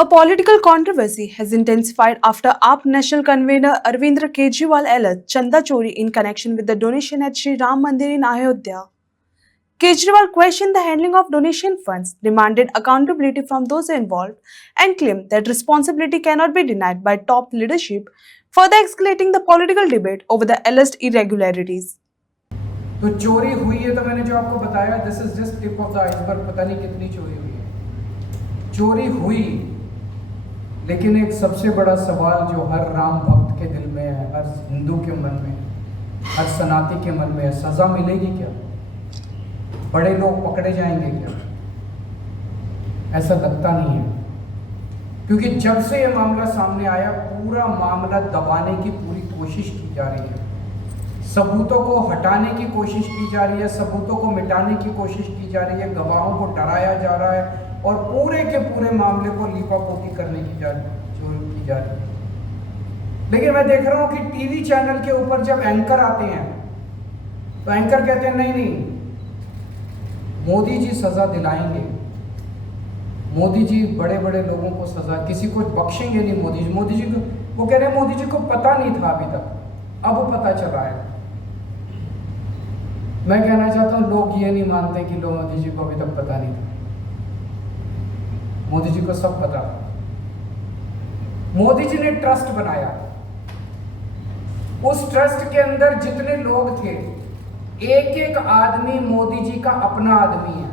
A political controversy has intensified after AAP National Convener Arvind Kejriwal alleged chanda chori in connection with the donation at Sri Ram Mandir in Ayodhya. Kejriwal questioned the handling of donation funds, demanded accountability from those involved, and claimed that responsibility cannot be denied by top leadership, further escalating the political debate over the alleged irregularities. तो चोरी हुई है तो मैंने जो आपको बताया this is just tip of the iceberg, पता नहीं कितनी चोरी हुई है। चोरी हुई, लेकिन एक सबसे बड़ा सवाल जो हर राम भक्त के दिल में है, हर हिंदू के मन में, हर सनातनी के मन में है, सजा मिलेगी क्या? बड़े लोग पकड़े जाएंगे क्या? ऐसा लगता नहीं है, क्योंकि जब से ये मामला सामने आया पूरा मामला दबाने की पूरी कोशिश की जा रही है, सबूतों को हटाने की कोशिश की जा रही है, सबूतों को मिटाने की कोशिश की जा रही है, गवाहों को डराया जा रहा है और पूरे के पूरे मामले को लीपापोती करने की जा रही है। लेकिन मैं देख रहा हूं कि टीवी चैनल के ऊपर जब एंकर आते हैं तो एंकर कहते हैं नहीं, मोदी जी सजा दिलाएंगे, मोदी जी बड़े बड़े लोगों को सजा, किसी को बख्शेंगे नहीं मोदी जी को। वो कह रहे हैं मोदी जी को पता नहीं था अभी तक, अब पता चला है। मैं कहना चाहता हूं लोग ये नहीं मानते कि मोदी जी को अभी तक पता नहीं था, मोदी जी को सब पता। मोदी जी ने ट्रस्ट बनाया, उस ट्रस्ट के अंदर जितने लोग थे, एक एक आदमी मोदी जी का अपना आदमी है।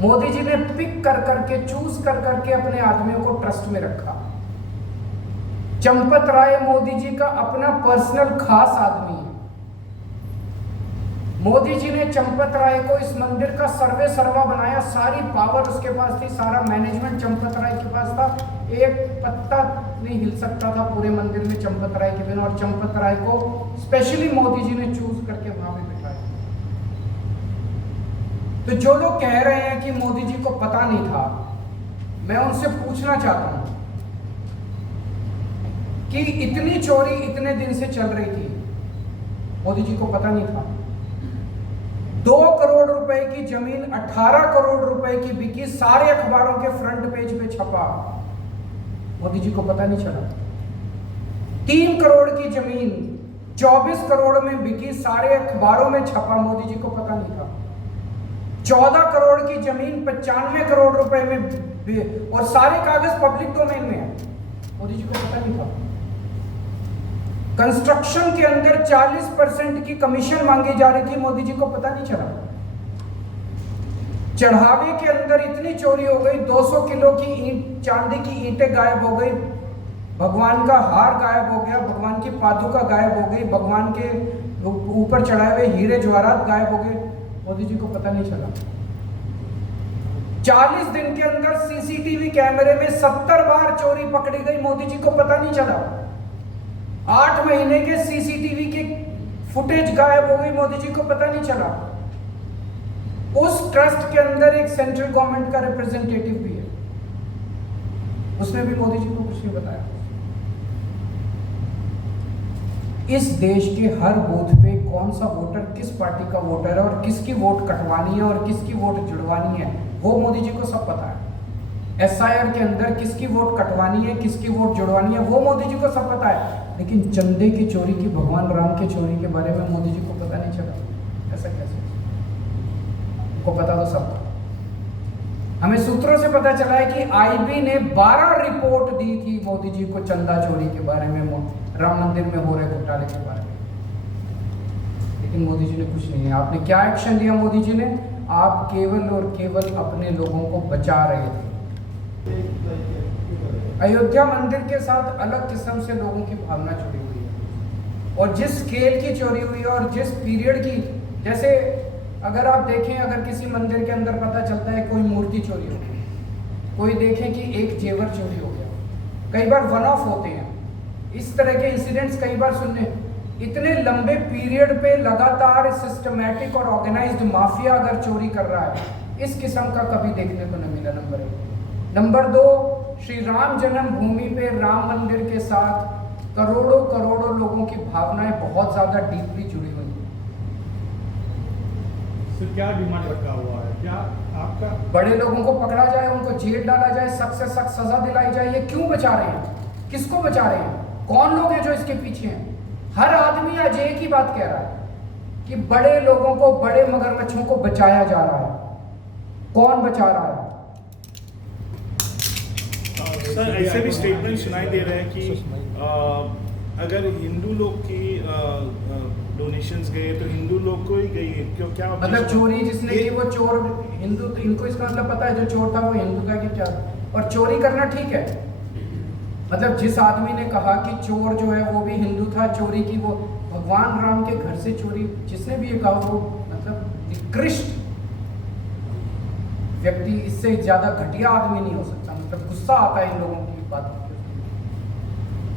मोदी जी ने पिक कर करके, चूज कर करके अपने आदमियों को ट्रस्ट में रखा। चंपत राय मोदी जी का अपना पर्सनल खास आदमी है। मोदी जी ने चंपत राय को इस मंदिर का सर्वे सर्वा बनाया, सारी पावर उसके पास थी, सारा मैनेजमेंट चंपत राय के पास था, एक पत्ता नहीं हिल सकता था पूरे मंदिर में चंपत राय के बिना। और चंपत राय को स्पेशली मोदी जी ने चूज करके वहां पे बिठाया। तो जो लोग कह रहे हैं कि मोदी जी को पता नहीं था, मैं उनसे पूछना चाहता हूं कि इतनी चोरी इतने दिन से चल रही थी, मोदी जी को पता नहीं था? 2 करोड़ रुपए की जमीन 18 करोड़ रुपए की बिकी, सारे अखबारों के फ्रंट पेज पे छपा, मोदी जी को पता नहीं चला? 3 करोड़ की जमीन 24 करोड़ में बिकी, सारे अखबारों में छपा, मोदी जी को पता नहीं था? 14 करोड़ की जमीन 95 करोड़ रुपए में और सारे कागज पब्लिक डोमेन में है, मोदी जी को पता नहीं था? कंस्ट्रक्शन के अंदर 40% की कमीशन मांगी जा रही थी, मोदी जी को पता नहीं चला? चढ़ावे के अंदर इतनी चोरी हो गई, 200 किलो की ईंट, चांदी की ईंटें गायब हो गई, भगवान का हार गायब हो गया, भगवान की पादुका गायब हो गई, भगवान के ऊपर चढ़ाए हुए हीरे जवाहरात गायब हो गए, मोदी जी को पता नहीं चला? 40 दिन के अंदर सीसीटीवी कैमरे में 70 बार चोरी पकड़ी गई, मोदी जी को पता नहीं चला? 8 महीने के सीसीटीवी के फुटेज गायब हो गई, मोदी जी को पता नहीं चला? उस ट्रस्ट के अंदर एक सेंट्रल गवर्नमेंट का रिप्रेजेंटेटिव भी है, उसने भी मोदी जी को कुछ नहीं बताया। इस देश के हर बूथ पे कौन सा वोटर किस पार्टी का वोटर है और किसकी वोट कटवानी है और किसकी वोट जुड़वानी है, वो मोदी जी को सब पता है। SIR के अंदर किसकी वोट कटवानी है, किसकी वोट जुड़वानी है, वो मोदी जी को सब पता है। लेकिन चंदे की चोरी की, भगवान राम के चोरी के बारे में मोदी जी को पता नहीं चला? ऐसा कैसे? उनको पता तो सब था। हमें सूत्रों से पता चला है कि IB ने 12 रिपोर्ट दी थी मोदी जी को चंदा चोरी के बारे में, राम मंदिर में हो रहे घोटाले के बारे में, लेकिन मोदी जी ने कुछ नहीं है। आपने क्या एक्शन लिया मोदी जी ने? आप केवल और केवल अपने लोगों को बचा रहे थे। अयोध्या मंदिर के साथ अलग किस्म से लोगों की भावना जुड़ी हुई है, और जिस स्केल की चोरी हुई है और जिस पीरियड की, जैसे अगर आप देखें, अगर किसी मंदिर के अंदर पता चलता है कोई मूर्ति चोरी हो गई, कोई देखें कि एक जेवर चोरी हो गया, कई बार वन ऑफ होते हैं इस तरह के इंसिडेंट्स, कई बार सुनने, इतने लंबे पीरियड पे लगातार सिस्टमैटिक और ऑर्गेनाइज्ड माफिया अगर चोरी कर रहा है, इस किस्म का कभी देखने को न मिला। नंबर 1। नंबर 2, श्री राम जन्मभूमि पे राम मंदिर के साथ करोड़ों करोड़ों लोगों की भावनाएं बहुत ज्यादा डीपली जुड़ी हुई हैं। क्या डिमांड रखा हुआ है? क्या आपका बड़े लोगों को पकड़ा जाए, उनको जेल जेल डाला जाए, सख्त से सख्त सजा दिलाई जाए। ये क्यों बचा रहे हैं? किसको बचा रहे हैं? कौन लोग हैं जो इसके पीछे हैं? हर आदमी आज एक ही बात कह रहा है कि बड़े लोगों को, बड़े मगरमच्छों को बचाया जा रहा है। कौन बचा रहा है? सर ऐसे भी स्टेटमेंट सुनाई दे रहे हैं कि अगर हिंदू लोग की डोनेशंस गए तो हिंदू लोग को ही गई है, क्यों? क्या मतलब चोरी जिसने की वो चोर हिंदू, इनको इसका मतलब पता है जो चोर था वो हिंदू का कि क्या? और चोरी करना ठीक है, मतलब जिस आदमी ने कहा कि चोर जो है वो भी हिंदू था, चोरी की वो भगवान राम के घर से चोरी, जिसने भी ये कहा वो मतलब निकृष्ट व्यक्ति, इससे ज्यादा घटिया आदमी नहीं हो सकता। मतलब गुस्सा आता है इन लोगों की बातों पे।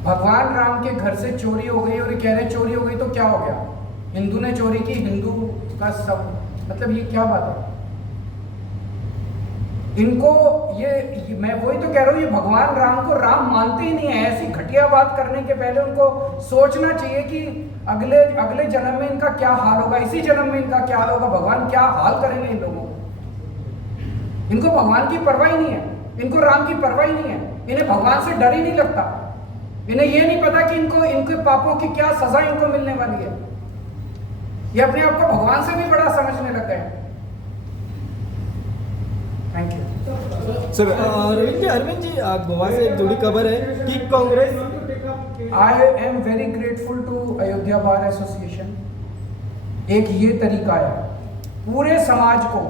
भगवान राम के घर से चोरी हो गई और ये कह रहे चोरी हो गई तो क्या हो गया? हिंदू ने चोरी की, हिंदू का सब, मतलब ये क्या बात है? इनको ये मैं वही तो कह रहा हूँ, ये भगवान राम को राम मानते ही नहीं है। ऐसी घटिया बात करने के पहले उनको सोचना चाहिए कि अगले जन्म में इनका क्या हाल होगा, इसी जन्म में इनका क्या हाल होगा, भगवान क्या हाल करेंगे इन लोगों को। इनको भगवान की परवाह ही नहीं है, इनको राम की परवाह ही नहीं है, इन्हें भगवान से डर ही नहीं लगता। इन्हें ये नहीं पता कि इनके पापों की क्या सजा इनको मिलने वाली है। ये अपने आप को भगवान से भी बड़ा समझने लग गए। Thank you sir. Arvind ji Goa से एक जुड़ी खबर है कि Congress. I am very grateful to Ayodhya bar association. एक ये तरीका है पूरे समाज को,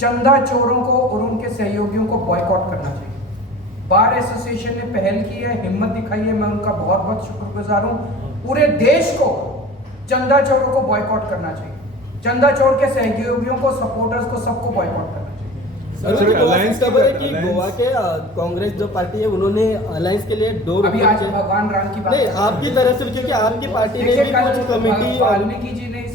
चंदा चोरों को और उनके सहयोगियों को बॉयकॉट करना चाहिए। बार एसोसिएशन ने पहल की है, हिम्मत दिखाई है, मैं उनका बहुत बहुत शुक्रगुजार हूँ। पूरे देश को चंदा चोरों को बॉयकॉट करना चाहिए, चंदा चोर के सहयोगियों को, सपोर्टर्स को, सबको बॉयकॉट करना चाहिए। सर अलायंस खबर है कि गोवा के कांग्रेस जो पार्टी है उन्होंने अलायंस के लिए डोर अभी आज भगवान राम की बात नहीं आपकी तरफ से, क्योंकि आपकी पार्टी ने भी कुछ कमेटी वाल्मीकि जी ने इस